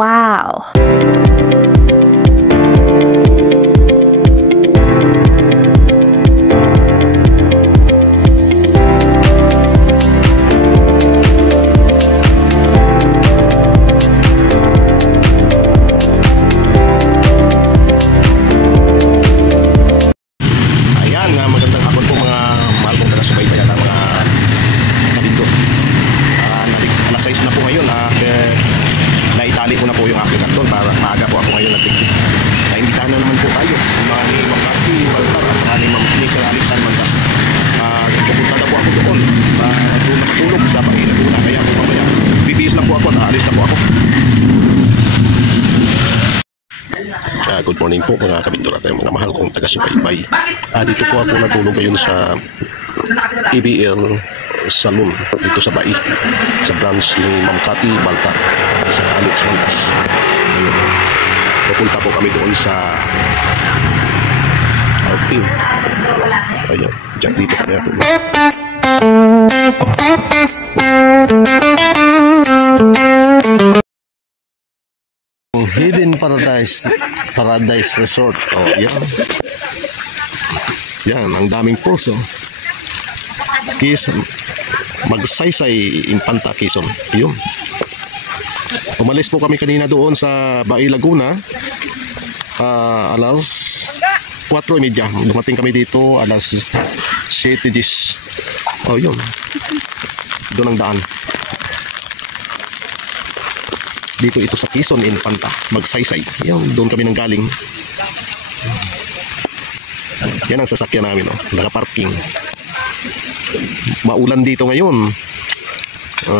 Wow. Naitali ko na po yung aking karton para maaga po ako ngayon nagtigil. Naimbitahan na naman po tayo ang mga ni Ma'am Cathy Baltar at mga ni Ma'am Nisha Alexan Mandas. Pupunta na po ako doon doon na matulog sa Panginoon. Kaya po mamaya bibihis na po ako at aalis na po ako. Good morning po mga kabintor at mga mahal kong taga-subaybay. Dito po ako natulog ngayon sa EBL Salon dito sa Bai, sa branch ni Ma'am Cathy Baltar sa Alex Mandas. Pupunta po kami doon sa outing. Ayun, dyan dito kami natulog. Hidden Paradise Resort. Oh, yan. Yan, ang daming poso. Quezon, Magsaysay, Infanta, Quezon. Yun. Umalis po kami kanina doon sa Bai, Laguna. Alas 4:30. Dumating kami dito alas 7:10. Oh, yun. Doon ang daan. Dito ito sa Quezon, Infanta, Magsaysay. Yan, doon kami nanggaling. Yan ang sasakyan namin, oh. Naka-parking. Maulan dito ngayon.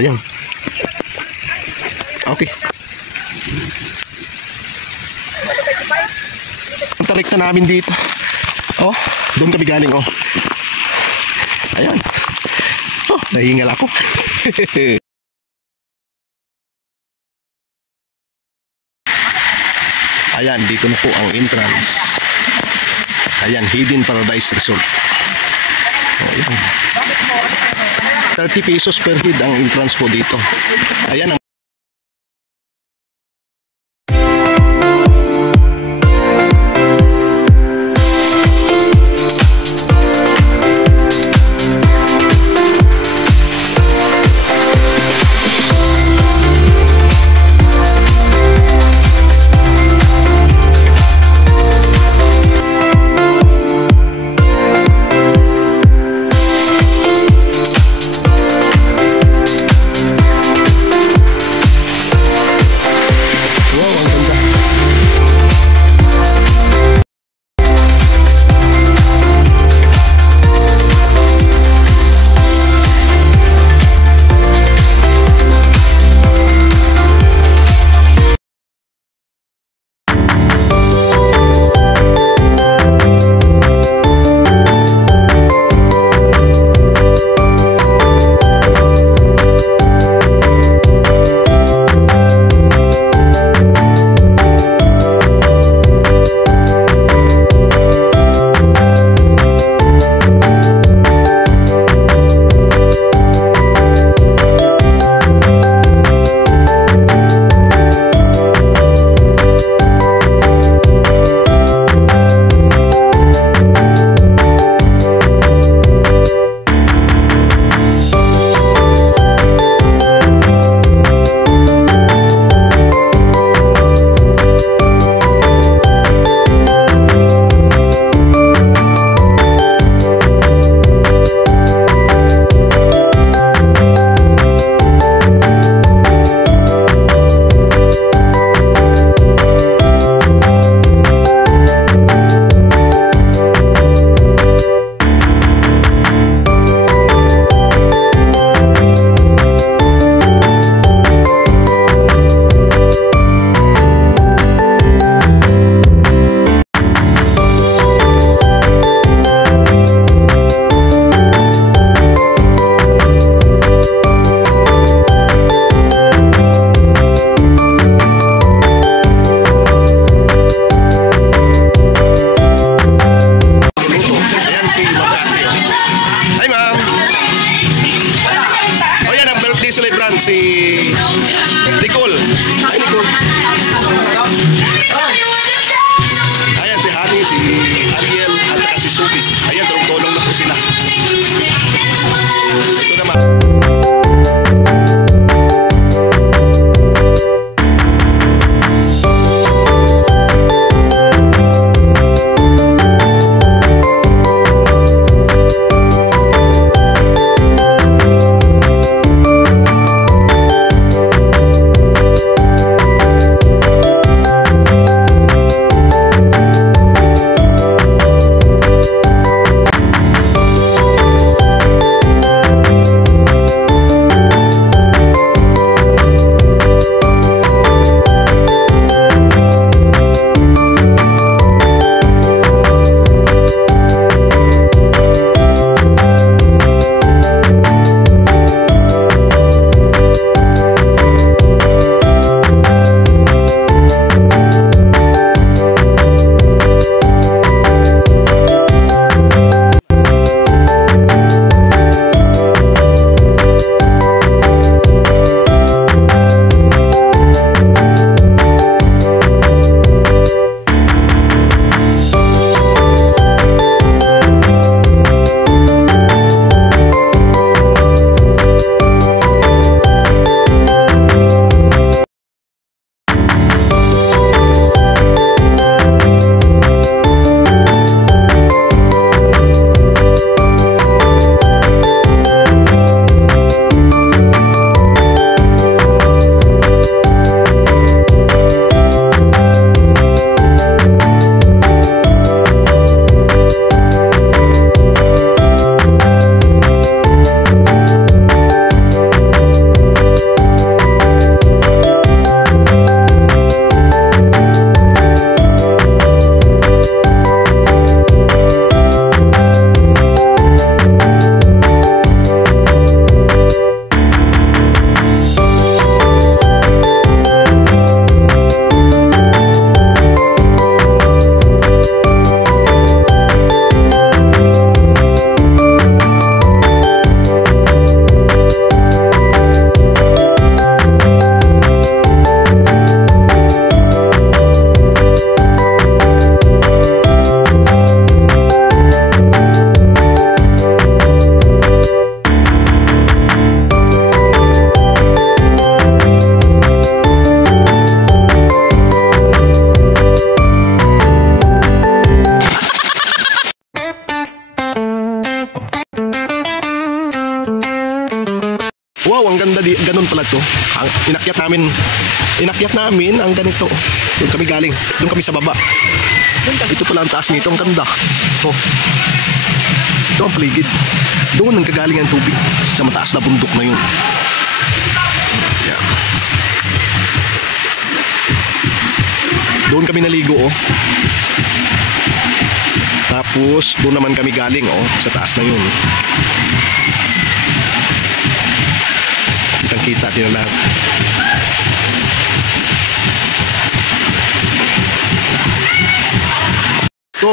Yan. Okay. Ang tarik na namin dito. Oh, doon kami galing, oh. Ayan. Oh, nahingal ako. Ayan, dito na po ang entrance. Ayan, Hidden Paradise Resort. Ayan. 30 pesos per head ang entrance po dito. Ayan ang ganda ganun pala to. Inakyat namin ang ganito. Doon kami galing. Doon kami sa baba. Ito pala ang taas nito. Ang ganda. Oh. Ito ang paligid. Doon ang kagaling ang tubig. Sa mataas na bundok na yun. Yeah. Doon kami naligo, oh. Tapos doon naman kami galing, oh, sa taas na yun. Kitang-kita din na lahat. So,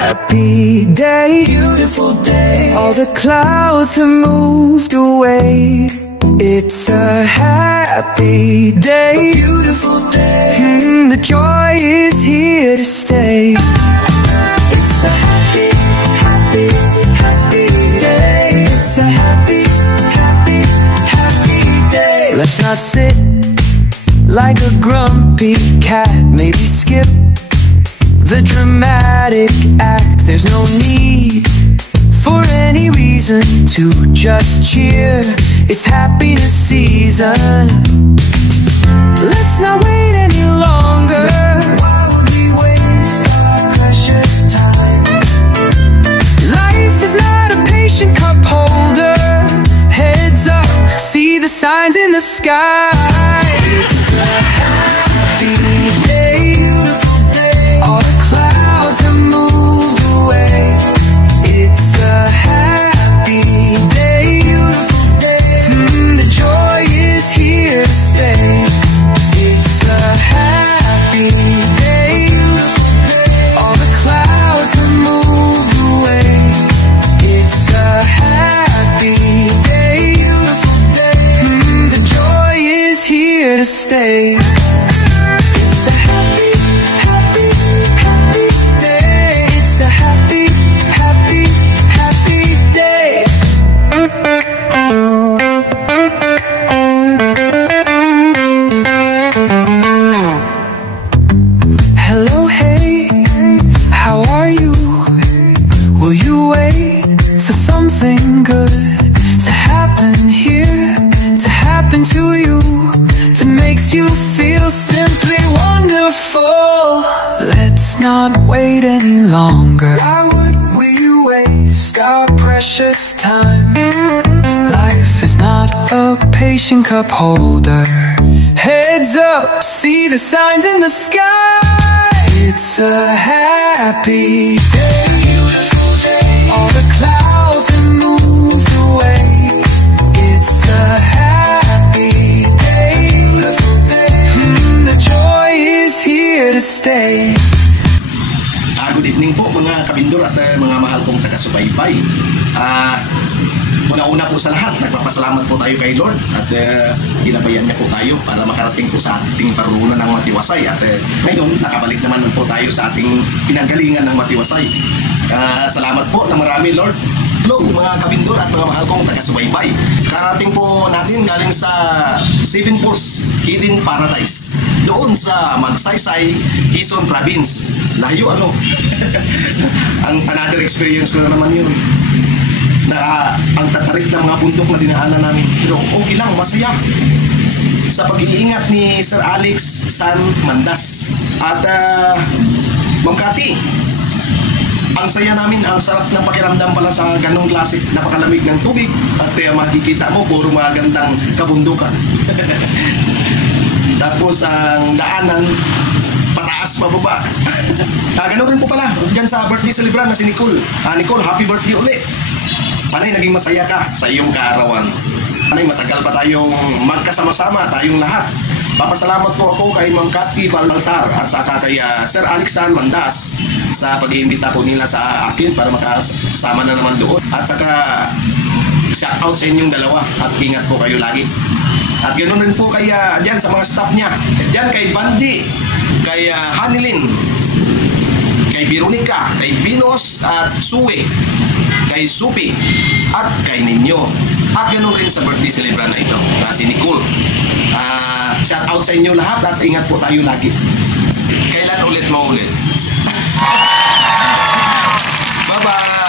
happy day, beautiful day. All the clouds have moved away. It's a happy day, beautiful day. The joy is here to stay. It's a happy, happy, happy day. It's a happy, happy, happy day. Let's not sit like a grumpy cat. Maybe skip the dramatic act. There's no need for any reason to just cheer. It's happiness season. Let's not wait any longer. Why would we waste our precious time? Life is not a patient cup holder. Heads up, see the signs in the sky. It's a happy day, beautiful day. All the clouds have moved away. It's a happy day, beautiful day. The joy is here to stay. It's a happy day, beautiful day. All the clouds have moved away. It's a happy day, beautiful day. The joy is here to stay. It's a happy, happy, happy day. It's a happy, happy, happy day. Hello, hey, how are you? Will you wait for something good to happen here, to happen to you, that makes you feel simply wonderful? Let's not wait any longer. Why would we waste our precious time? Life is not a patient cup holder. Heads up, see the signs in the sky. It's a happy day, beautiful day. All the clouds have moved away. It's a happy day, beautiful day. The joy is here to stay. Good evening po mga kabindor at mga mahal kong taga-subaybay. Una-una po sa lahat, nagpapasalamat po tayo kay Lord at ginabayan niya po tayo para makarating po sa ating parunan ng Matiwasay. At ngayon, nakabalik naman po tayo sa ating pinanggalingan ng Matiwasay. Salamat po na marami, Lord. Hello mga kabindor at mga mahal kong taga-subaybay. Karating po natin galing sa Seven Falls Hidden Paradise, doon sa Magsaysay, Quezon Province. Layo ano. Another experience ko na naman yun, na ang tatarik ng mga bundok na dinaanan namin. Pero okay lang, masaya sa pag-iingat ni Sir Alex San Mandas at Ma'am Cathy. Ang saya namin, ang sarap ng pakiramdam pala sa ganong klase, napakalamig ng tubig at makikita mo puro magandang kabundukan. Tapos ang daanan pataas pababa. Ganun rin po pala dyan sa birthday celebrant na si Nicole. Nicole, happy birthday uli. Sana'y naging masaya ka sa iyong kaarawan. Sana'y matagal pa tayong magkasama-sama, tayong lahat. Papasalamat po ako kay Ma'am Cathy Baltar at saka kay Sir Alexan Mandas sa pag-iimbita po nila sa akin para makasama na naman doon. At saka shout out sa inyong dalawa at ingat po kayo lagi. At ganoon rin po kay dyan sa mga staff niya. Dyan kay Banji, kay Hanilin, kay Veronica, kay Vinos at Suwe, kay Supi, at kay Ninyo. At ganoon rin sa birthday celebrant na ito, na si Nicole. Shout out sa inyo lahat at ingat po tayo lagi. Kailan ulit maulit? Bye-bye!